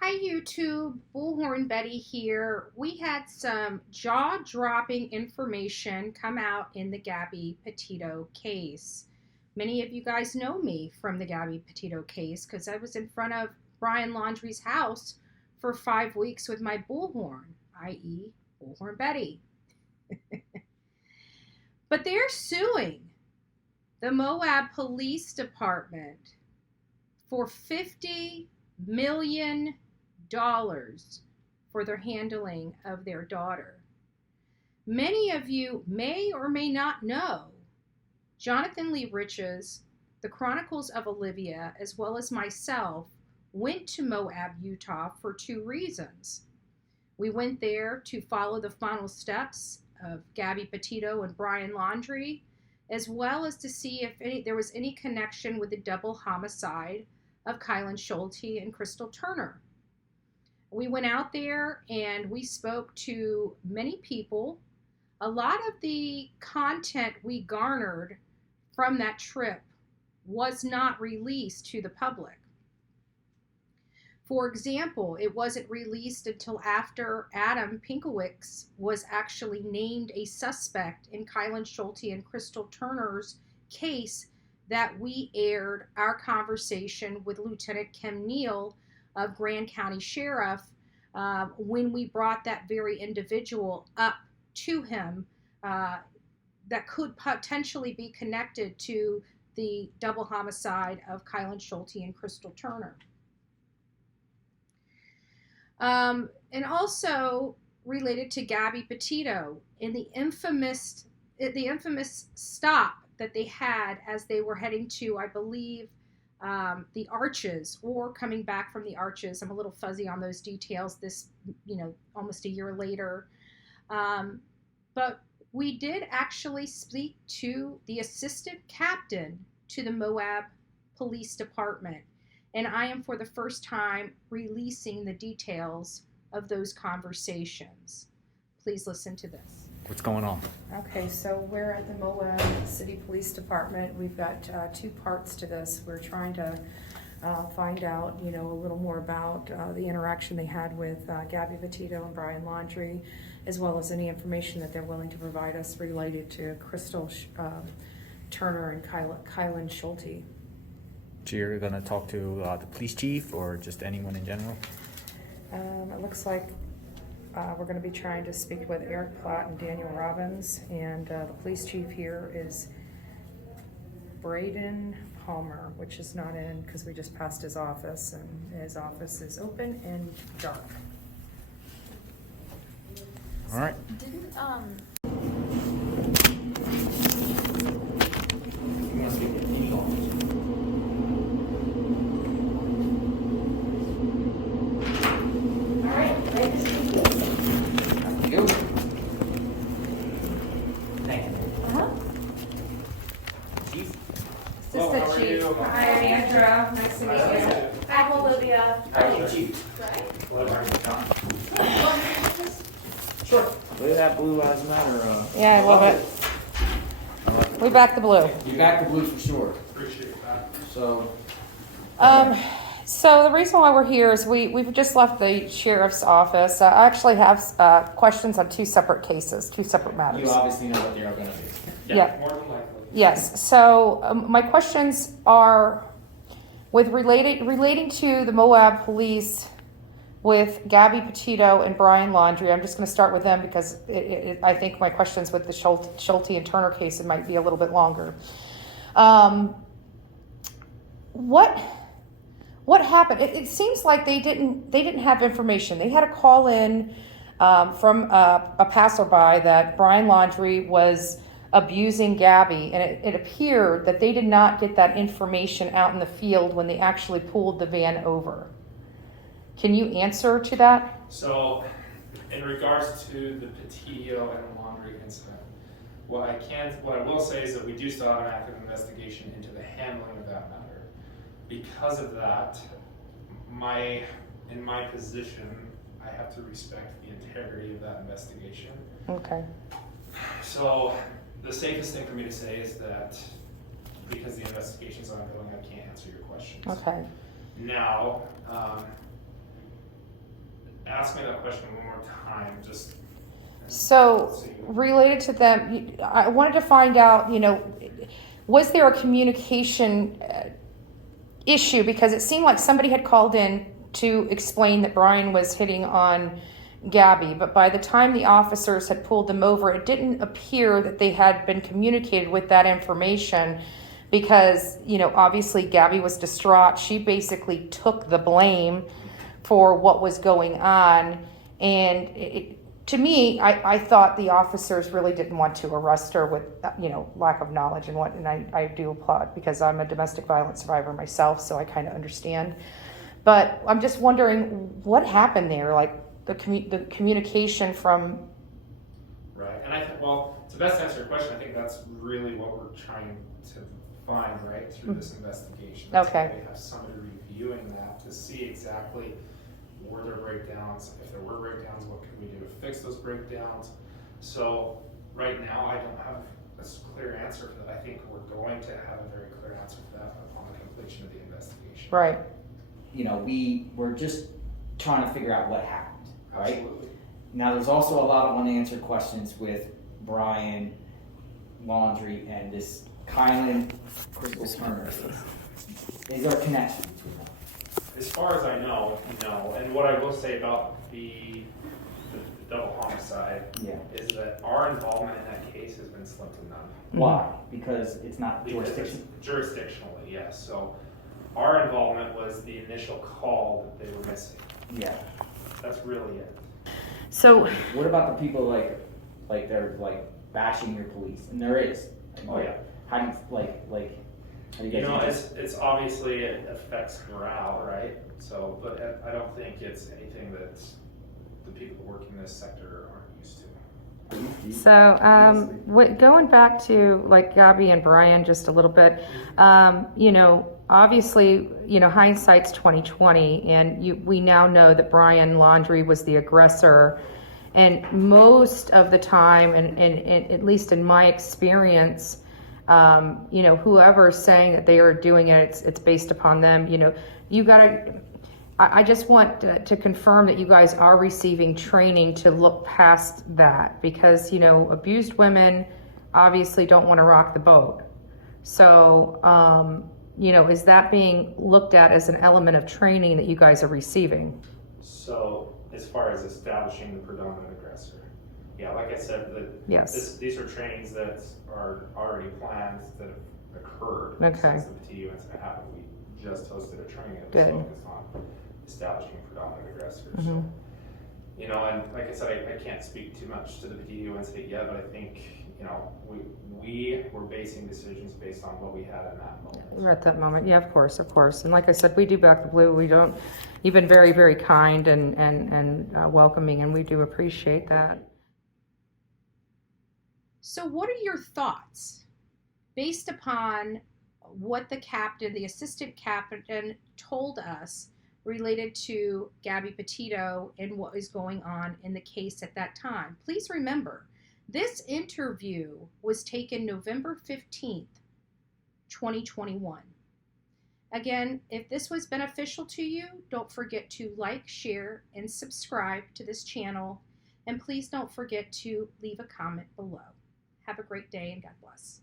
Hi YouTube, Bullhorn Betty here. We had some jaw-dropping information come out in the Gabby Petito case. Many of you guys know me from the Gabby Petito case because I was in front of Brian Laundrie's house for 5 weeks with my bullhorn, i.e. Bullhorn Betty. But they're suing the MOAB Police Department for $50 million for their handling of their daughter. Many of you may or may not know Jonathan Lee Riches, the Chronicles of Olivia, as well as myself, went to MOAB, Utah for 2 reasons. We went there to follow the final steps of Gabby Petito and Brian Laundrie, as well as to see if there was any connection with the double homicide of Kylen Schulte and Crystal Turner. We went out there and we spoke to many people. A lot of the content we garnered from that trip was not released to the public. For example, it wasn't released until after Adam Pinkowicz was actually named a suspect in Kylen Schulte and Crystal Turner's case that we aired our conversation with Lieutenant Kim Neal of Grand County Sheriff when we brought that very individual up to him that could potentially be connected to the double homicide of Kylen Schulte and Crystal Turner. And also related to Gabby Petito in the infamous stop that they had as they were heading to, I believe, the Arches or coming back from the Arches. I'm a little fuzzy on those details this, almost a year later. But we did actually speak to the assistant captain to the MOAB Police Department. And I am for the first time releasing the details of those conversations. Please listen to this. What's going on? Okay, so we're at the MOAB City Police Department. We've got 2 parts to this. We're trying to find out, a little more about the interaction they had with Gabby Petito and Brian Laundrie, as well as any information that they're willing to provide us related to Crystal Turner and Kylen Schulte. So you're going to talk to the police chief or just anyone in general? It looks like we're going to be trying to speak with Eric Platt and Daniel Robbins, and the police chief here is Braden Palmer, which is not in because we just passed his office, and his office is open and dark. All right. Hi, I'm Andra. Nice to meet you. I'm Olivia. Hi, Chief. Sure. Look at that blue lives matter. Yeah, I love it. We back the blue. You back the blue for sure. Appreciate that. So. So the reason why we're here is we've just left the sheriff's office. I actually have questions on 2 separate cases, 2 separate matters. You obviously know what they are going to be. Yeah. More than likely. Yes. So my questions are with relating to the MOAB police with Gabby Petito and Brian Laundrie. I'm just going to start with them because I think my questions with the Schulte and Turner case, it might be a little bit longer. What happened? It seems like they didn't have information. They had a call in from a passerby that Brian Laundrie was abusing Gabby, and it appeared that they did not get that information out in the field when they actually pulled the van over. Can you answer to that? So, in regards to the Petito and Laundrie incident, what I will say is that we do still have an active investigation into the handling of that matter. Because of that, in my position, I have to respect the integrity of that investigation. Okay. So, the safest thing for me to say is that because the investigation's ongoing, I can't answer your questions. Okay. Now, ask me that question one more time, just. So, see. related to them, I wanted to find out, was there a communication issue? Because it seemed like somebody had called in to explain that Brian was hitting on Gabby, but by the time the officers had pulled them over, it didn't appear that they had been communicated with that information because, obviously Gabby was distraught. She basically took the blame for what was going on. And to me, I thought the officers really didn't want to arrest her with, lack of knowledge and I do applaud because I'm a domestic violence survivor myself, so I kind of understand. But I'm just wondering what happened there, like the communication from. Right, and to best answer your question, I think that's really what we're trying to find, right, through this investigation. That's Okay. why we have somebody reviewing that to see exactly were there breakdowns. If there were breakdowns, what could we do to fix those breakdowns? So right now, I don't have a clear answer for that. I think we're going to have a very clear answer for that upon the completion of the investigation. Right. We're just trying to figure out what happened, right? Absolutely. Now, there's also a lot of unanswered questions with Brian, Laundrie, and this Kylen Crystal Turner. Is there a connection between them? As far as I know, no. And what I will say about the double homicide is that our involvement in that case has been slim to none. Why? Because it's not Because jurisdiction? it's jurisdictionally, yes. So our involvement was the initial call that they were missing. Yeah. That's really it. So What about the people like they're like bashing your police? And there is. Oh yeah. How do you how do you guys It's obviously it affects morale, right? So, but I don't think it's anything that the people working in this sector aren't used to. So, going back to like Gabby and Brian just a little bit, obviously, hindsight's 2020, and we now know that Brian Laundrie was the aggressor, and most of the time, and at least in my experience, whoever's saying that they are doing it, it's based upon them. You gotta. I just want to confirm that you guys are receiving training to look past that because, abused women obviously don't want to rock the boat. So, is that being looked at as an element of training that you guys are receiving? So, as far as establishing the predominant aggressor, yeah, like I said, Yes. these are trainings that are already planned that have occurred Okay. since the Petito incident happened. We just hosted a training that was Good. focused on establishing predominant aggressors. Mhm. So, and like I said, I can't speak too much to the Petito incident yet, but I think, we were basing decisions based on what we had in that moment. We're at that moment. Yeah, of course. And like I said, we do back the blue. You've been very, very kind and welcoming, and we do appreciate that. So what are your thoughts based upon what the assistant captain told us related to Gabby Petito and what is going on in the case at that time? Please remember, this interview was taken November 15th, 2021. Again, if this was beneficial to you, don't forget to like, share, and subscribe to this channel. And please don't forget to leave a comment below. Have a great day and God bless.